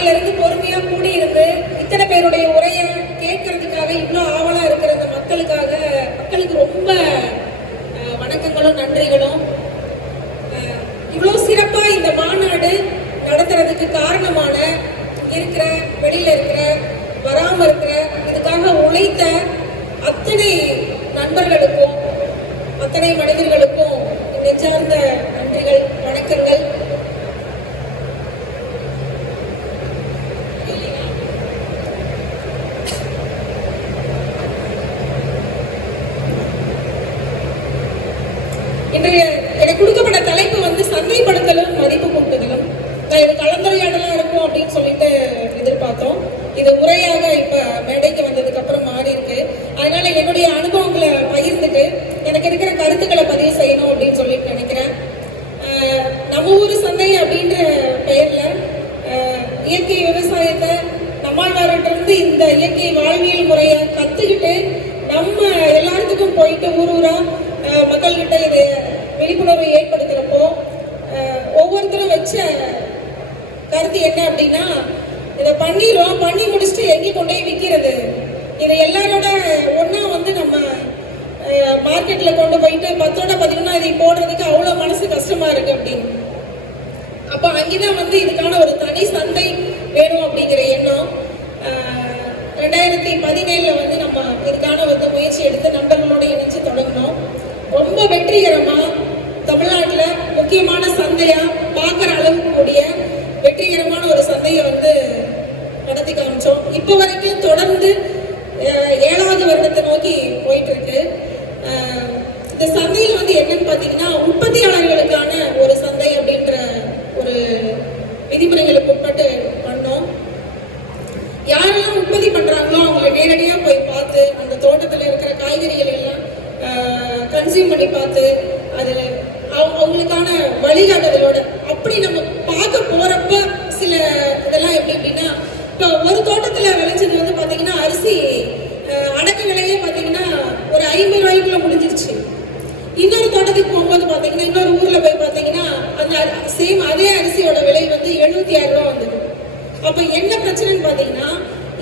காலையில இருந்து பொறுமையா கூடி இருந்து இத்தனை பேருடைய உரையை கேட்கறதுக்காக இவ்வளோ ஆவலா இருக்கிற அந்த மக்களுக்காக மக்களுக்கு ரொம்ப வணக்கங்களும் நன்றிகளும். இவ்வளவு இவ்வளோ சிறப்பா இந்த மாநாடு நடத்துறதுக்கு காரணமான இருக்கிற வெளியில இருக்கிற வராம இருக்கிற இதுக்காக உழைத்த அத்தனை நண்பர்களுக்கும் அத்தனை மனிதர்களுக்கும் இன்றைய எனக்கு கொடுக்கப்பட்ட தலைப்பு வந்து சந்தைப்படுத்தலும் மதிப்பு கூட்டுதலும் நான் இது கலந்துரையாடலாம் இருக்கும் அப்படின்னு சொல்லிட்டு எதிர்பார்த்தோம். இது உரையாக இப்ப மேடைக்கு வந்ததுக்கு அப்புறம் மாறி இருக்கு. அதனால என்னுடைய அனுபவங்களை பகிர்ந்துட்டு எனக்கு இருக்கிற கருத்துக்களை பதிவு செய்யணும் அப்படின்னு சொல்லிட்டு நினைக்கிறேன். நம்ம ஊர் சந்தை அப்படின்ற பெயர்ல இயற்கை விவசாயத்தை நம்மாழ்வார்கிட்ட இந்த இயற்கை வாழ்வியல் முறையை கத்துக்கிட்டு நம்ம எல்லாத்துக்கும் போயிட்டு ஊர் ஊரா மக்கள்கிட்ட இது விழிப்புணர்வு ஏற்படுத்துறப்போ ஒவ்வொருத்தரும் வச்ச கருத்து என்ன அப்படின்னா இதை பண்ணிடுவோம் பண்ணி முடிச்சுட்டு எங்கே கொண்டு போய் விற்கிறது இதை எல்லாரோட ஒன்றா வந்து நம்ம மார்க்கெட்டில் கொண்டு போயிட்டு பத்தோட பதினொன்னா இதை போடுறதுக்கு அவ்வளோ மனசு கஷ்டமாக இருக்குது அப்படின்னு. அப்போ அங்கேதான் வந்து இதுக்கான ஒரு தனி சந்தை வேணும் அப்படிங்கிற எண்ணம். ரெண்டாயிரத்தி பதினேழில் வந்து நம்ம இதுக்கான வந்து முயற்சி எடுத்து நண்பர்களோடு இணைஞ்சு தொடங்கினோம். ரொம்ப வெற்றிகரமாக தமிழ்நாட்டுல முக்கியமான சந்தையா பார்க்குற அளவுக்கு கூடிய வெற்றிகரமான ஒரு சந்தையை வந்து நடத்தி காமிச்சோம். இப்போ வரைக்கும் தொடர்ந்து ஏழாவது வருடத்தை நோக்கி போயிட்டு இருக்கு இந்த சந்தையில் வந்து என்னன்னு பார்த்தீங்கன்னா உற்பத்தியாளர்களுக்கான ஒரு சந்தை அப்படின்ற ஒரு விதிமுறைகளுக்கு உட்பட்டு பண்ணோம். யாரெல்லாம் உற்பத்தி பண்றாங்களோ அவங்களை நேரடியா போய் பார்த்து அந்த தோட்டத்தில் இருக்கிற காய்கறிகள் எல்லாம் கன்சியூம் பண்ணி பார்த்து அது அவங்களுக்கான வழிகாட்டுதலோட அப்படி நம்ம பார்க்க போறப்ப சில இதெல்லாம் எப்படி அப்படின்னா இப்போ ஒரு தோட்டத்துல விளைச்சது வந்து பாத்தீங்கன்னா அரிசி அடக்க விலையே பாத்தீங்கன்னா ஒரு ஐம்பது ரூபாய்க்குள்ள முடிஞ்சிருச்சு. இன்னொரு தோட்டத்துக்கு போகும்போது பாத்தீங்கன்னா இன்னொரு ஊர்ல போய் பாத்தீங்கன்னா அந்த சேம் அதே அரிசியோட விலை வந்து எழுபத்தி ஆறு ரூபா வந்தது. அப்ப என்ன பிரச்சனைன்னு பாத்தீங்கன்னா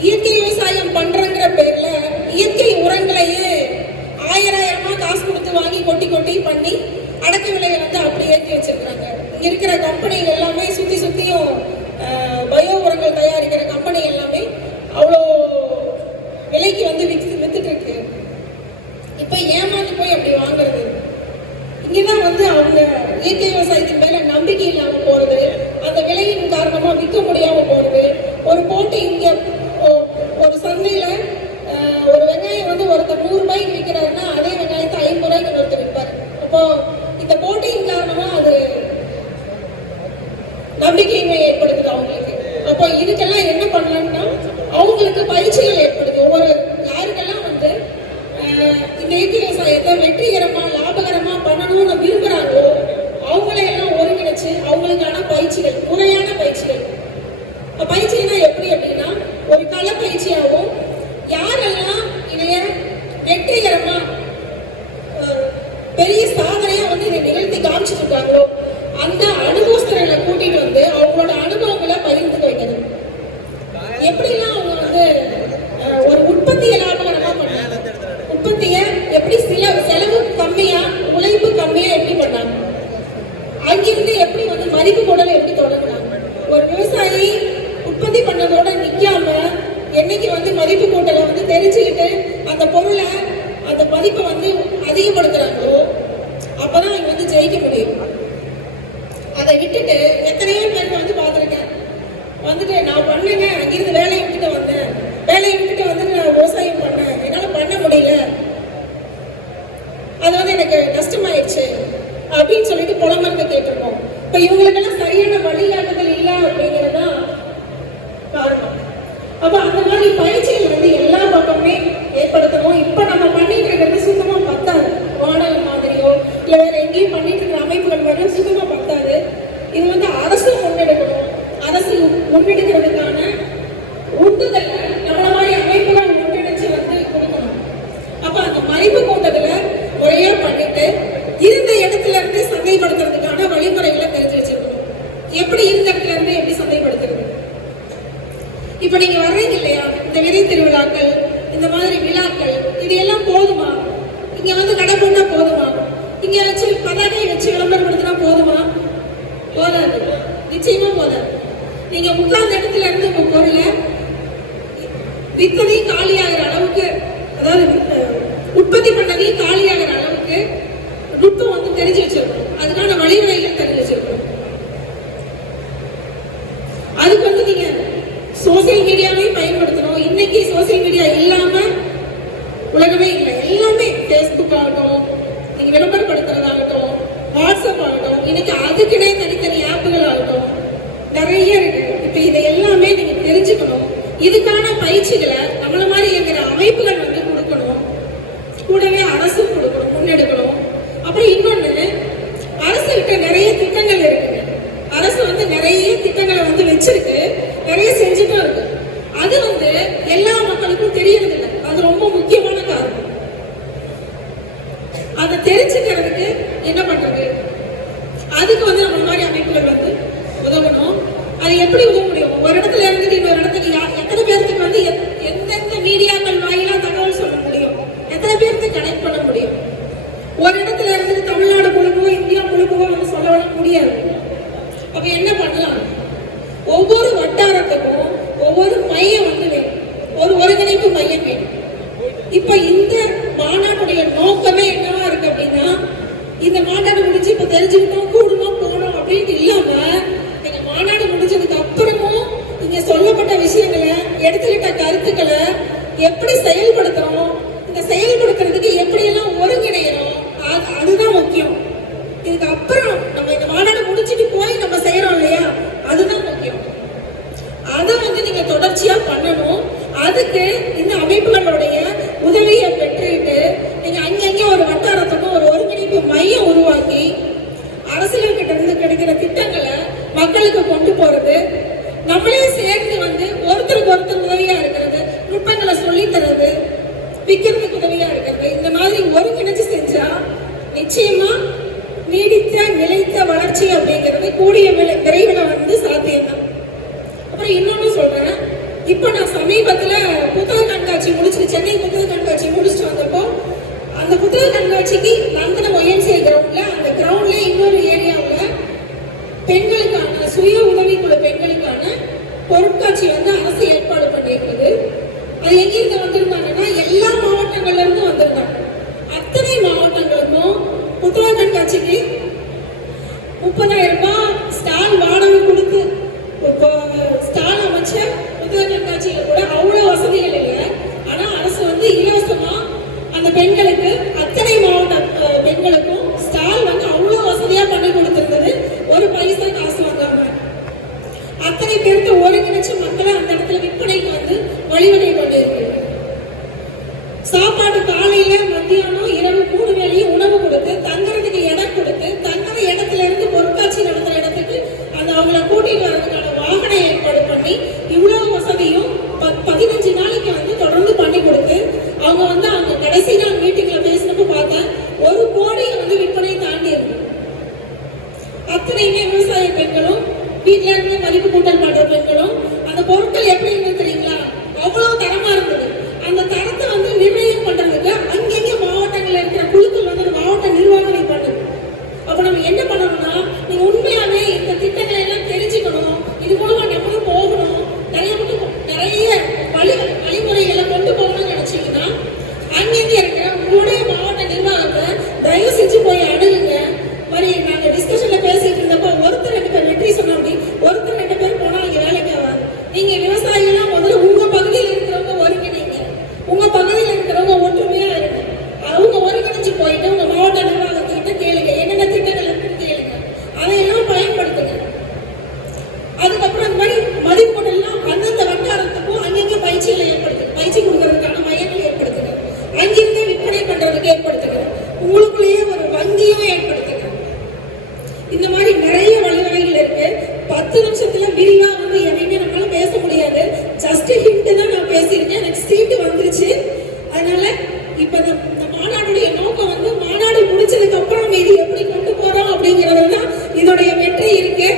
இயற்கை விவசாயம் பண்றங்கிற பேர்ல இயற்கை உரங்களையே ஆயிரம் ஆயிரமா காசு கொடுத்து வாங்கி கொட்டி கொட்டி பண்ணி அடக்க விலையை வந்து அப்படி ஏற்றி வச்சிருக்கிறாங்க. இங்க இருக்கிற கம்பெனி எல்லாமே சுத்தி சுத்தியும் பயோ உரங்கள் தயாரிக்கிற கம்பெனி எல்லாமே அவ்வளோ விலைக்கு வந்து வித்து வித்துட்டு இருக்கு. இப்ப ஏமாந்து போய் அப்படி வாங்குறது. இங்கதான் வந்து அவங்க இயற்கை விவசாயம் மேல நம்பிக்கை இல்லாம போறது அந்த விலையின் காரணமா விற்க முடியாம போறது ஒரு போட்டி இங்க ஒ- ஒரு சந்தையில அஹ், ஒரு வெங்காயம் வந்து ஒருத்தர் நூறு ரூபாய்க்கு விற்கிறாருன்னா அதே வெங்காயத்தை ஐம்பது ரூபாய்க்கு ஒருத்தர் விற்பார் அப்போ இந்த போட்டியின் காரணமா அது நம்பிக்கையின்மை ஏற்படுத்துது அவங்களுக்கு அப்போ இதுக்கெல்லாம் என்ன பண்ணலாம்னா அவங்களுக்கு பயிற்சிகள் ஏற்படுது ஒவ்வொரு யாருக்கெல்லாம் வந்து ஆஹ், இந்த இயற்கை விவசாயத்தை வெற்றிகரமா லாபகரமா பண்ணணும்னு விரும்புறாங்களோ அவங்களை எல்லாம் ஒருங்கிணைச்சு அவங்களுக்கான பயிற்சிகள் முறையான பயிற்சிகள் இப்ப பயிற்சினா எப்படி அப்படின்னா ஒரு கள பயிற்சியாகவும் யாரெல்லாம் இதைய வெற்றிகரமா அஹ், பெரிய சாதனையா வந்து இதை நிகழ்த்தி காமிச்சிட்டு இருக்காங்களோ அந்த அனுபவஸ்தர்களை கூட்டிட்டு வந்து அவங்களோட அனுபவங்களை பகிர்ந்து வைக்கணும் எப்படிலாம் அவங்க வந்து ஒரு உற்பத்தியை லாபகரமா பண்ணாங்க? உற்பத்தியை எப்படி சில செலவு கம்மியா உழைப்பு கம்மியா எப்படி பண்ணாங்க? அங்கிருந்து எப்படி வந்து மதிப்பு கூடல எப்படி தொடங்கினாங்க? ஒரு விவசாயி உற்பத்தி பண்ணதோட நிக்காம என்னைக்கு வந்து மதிப்பு கூட்டலை வந்து தெரிஞ்சுக்கிட்டு அந்த பொருளை அந்த மதிப்பை வந்து அதிகப்படுத்துறாங்களோ அப்பதான் அவங்க வந்து ஜெயிக்க முடியும். அதை விட்டுட்டு எத்தனையோ பேர் வந்து பார்த்துருக்கேன். வந்துட்டு நான் பண்ணேங்க அங்கிருந்து வேலையை விட்டுட்டு வந்தேன் வேலையை விட்டுட்டு வந்து நான் விவசாயம் பண்ணேன் என்னால் பண்ண முடியல அது வந்து எனக்கு போச்சு அப்படின்னு சொல்லிட்டு புலம்பெருந்து கேட்டிருக்கோம். இப்போ இவங்களுக்கெல்லாம் சரியான வழிகாட்டுதல் இல்லை அப்படிங்கிறது காரணம். அப்போ அந்த மாதிரி பயிற்சிகள் வந்து எல்லா பக்கமே ஏற்படுத்தணும். இப்போ நம்ம பண்ணிட்டு இருக்கிறது சுத்தமா பத்தாது. வாடகை மாதிரியோ இல்லை வேற எங்கேயும் பண்ணிட்டு இருக்கிற அமைப்புகள் மாதிரியோ சுத்தமா பத்தாது. இது வந்து அரசு முன்னெடுக்கணும். அரசு முன்னெடுக்கிறதுக்கான இந்த விதை திருவிழாக்கள் இந்த மாதிரி விழாக்கள் இது எல்லாம் போதுமா? இங்க வந்து கடை போட்டா போதுமா? இங்க வச்சு பதாகையை வச்சு விளம்பரம் விளம்பரப்படுத்தினா போதுமா? போதாது. நிச்சயமா போதாது. நீங்க உட்கார்ந்த இடத்துல இருந்து உங்க பொருளை வித்ததையும் காலியாகிற அளவுக்கு அதாவது உற்பத்தி பண்ணதையும் காலியாகிற அளவுக்கு நுட்பம் வந்து தெரிஞ்சு வச்சிருக்கணும். அதுக்கான வழிமுறைகள் தெரிஞ்சு வச்சிருக்கணும். சோசியல் மீடியாவையும் பயன்படுத்தணும். இன்னைக்கு சோசியல் மீடியா இல்லாம உலகமே இல்லை. எல்லாமே ஃபேஸ்புக் ஆகட்டும் நீங்க விளம்பரப்படுத்துறதாகட்டும் வாட்ஸ்அப் ஆகட்டும் இன்னைக்கு அதுக்குன்னே தனித்தனி ஆப்புகள் ஆகட்டும். நிறைய இருக்கு. இப்ப இதை எல்லாமே நீங்க தெரிஞ்சுக்கணும். இதுக்கான பயிற்சிகளை நம்மள மாதிரி இருக்கிற அமைப்புகள் வந்து கொடுக்கணும். கூடவே அரசும் கொடுக்கணும் முன்னெடுக்கணும். அப்புறம் இன்னொன்னு அரசு கிட்ட நிறைய திட்டங்கள் இருக்குங்க. அரசு வந்து நிறைய திட்டங்களை வந்து வச்சிருக்கு. இருக்கு அது வந்து எல்லா மக்களுக்கும் தெரியறதில்லை. அது ரொம்ப முக்கியமான காரணம். அதை தெரிஞ்சுக்கிறதுக்கு என்ன பண்றது? அதுக்கு வந்து நம்ம மாதிரி அமைப்புகள் வந்து உதவணும். அது எப்படி உதவ முடியும்? ஒரு இடத்துல இருந்துட்டு இன்னொரு இடத்துக்கு யா- எத்தனை பேர்த்துக்கு வந்து எத்- எந்தெந்த மீடியாக்கள் வாயிலா தகவல் சொல்ல முடியும்? எத்தனை பேர்த்துக்கு கனெக்ட் பண்ண முடியும்? ஒரு இடத்துல இருந்து தமிழ்நாடு முழுக்கவோ இந்தியா முழுக்கவோ வந்து சொல்ல விட முடியாது. அப்ப என்ன பண்ணலாம் ஒவ்வொரு வட்டாரத்துக்கும் ஒவ்வொரு மையம் வந்து வேணும் ஒரு ஒருங்கிணைப்பு மையம் வேணும் இப்ப இந்த மாநாட்டுடைய நோக்கமே என்னவா இருக்கு அப்படின்னா இந்த மாநாடு முடிஞ்சு இப்ப தெரிஞ்சுக்கிட்டோம் கூடணும் போகணும் அப்படின்ட்டு இல்லாம எங்க மாநாடு முடிஞ்சதுக்கு அப்புறமும் இங்க சொல்லப்பட்ட விஷயங்களை எடுத்துக்கிட்ட கருத்துக்களை எப்படி செயல்படுத்துறோம் இந்த செயல்படுத்துறதுக்கு எப்படி எல்லாம் ஒருங்கிணையணும் அது- அதுதான் முக்கியம். இதுக்கு அப்புறம் நம்ம இந்த மாநாடு முடிச்சுட்டு போய் நம்ம செய்யறோம் இல்லையா? அதுதான் முக்கியம். அதை வந்து நீங்க தொடர்ச்சியா பண்ணணும். அதுக்கு இந்த அமைப்புகளுடைய உதவியை பெற்றுக்கிட்டு நீங்க அங்கங்க ஒரு வட்டாரத்துக்கும் ஒரு ஒருங்கிணைப்பு மையம் உருவாக்கி அரசியல் கிட்ட இருந்து கிடைக்கிற திட்டங்களை மக்களுக்கு கொண்டு போறது நம்மளே சேர்ந்து வந்து ஒருத்தருக்கு ஒருத்தர் உதவியா இருக்கிறது நுட்பங்களை சொல்லி தர்றது விற்கிறதுக்கு உதவியா இருக்கிறது இந்த மாதிரி ஒருங்கிணைச்சு செஞ்சா நிச்சயமா நீடித்த நிலைத்த வளர்ச்சி அப்படிங்கிறது கூடிய விரைவில் வந்து சாத்தியம்தான். அப்புறம் இன்னொன்னு சொல்றேன். இப்போ நான் சமீபத்துல புத்தக கண்காட்சி முடிச்சுட்டு சென்னை புத்தக கண்காட்சி முடிச்சுட்டு வந்தப்போ அந்த புத்தக கண்காட்சிக்கு நந்தன ஒயன்சிஐ கிரவுண்ட்ல கிரவுண்ட்ல இன்னொரு ஏரியாவில் பெண்களுக்கான சுய உதவிக்குழு பெண்களுக்கான பொருட்காட்சி வந்து அரசு ஏற்பாடு பண்ணியிருக்குது. அது எங்கிருந்து வந்திருந்தாங்கன்னா எல்லா மாவட்டங்கள்ல இருந்தும் வந்திருந்தாங்க அத்தனை மாவட்டங்களுக்கும் புத்தக கண்காட்சிக்கு முப்பதாயிரம் ரூபாய் ஸ்டால் வாடகை கொடுத்து இப்போ ஸ்டால் அமைச்ச புத்தக கண்காட்சியில கூட அவ்வளோ வசதிகள் இல்லை ஆனா அரசு வந்து இலவசமா அந்த பெண்களுக்கு அத்தனை மாவட்ட அஹ், பெண்களுக்கும் ஸ்டால் வந்து அவ்வளோ வசதியா பண்ணி கொடுத்திருந்தது ஒரு பைசா காசு வாங்காம அத்தனை பேருக்கு ஒருங்கிணைச்சு மக்களை அந்த இடத்துல விற்பனைக்கு வந்து வழிவகை கொண்டிருக்கு சாப்பாடு காலையில மத்தியானம் இரவு மூணு வேலையும் இப்ப இந்த மாநாடுடைய நோக்கம் வந்து மாநாடு முடிச்சதுக்கு அப்புறம் இது எப்படி கொண்டு போறோம் அப்படிங்கறதுதான் இதோடைய வெற்றி இருக்கு.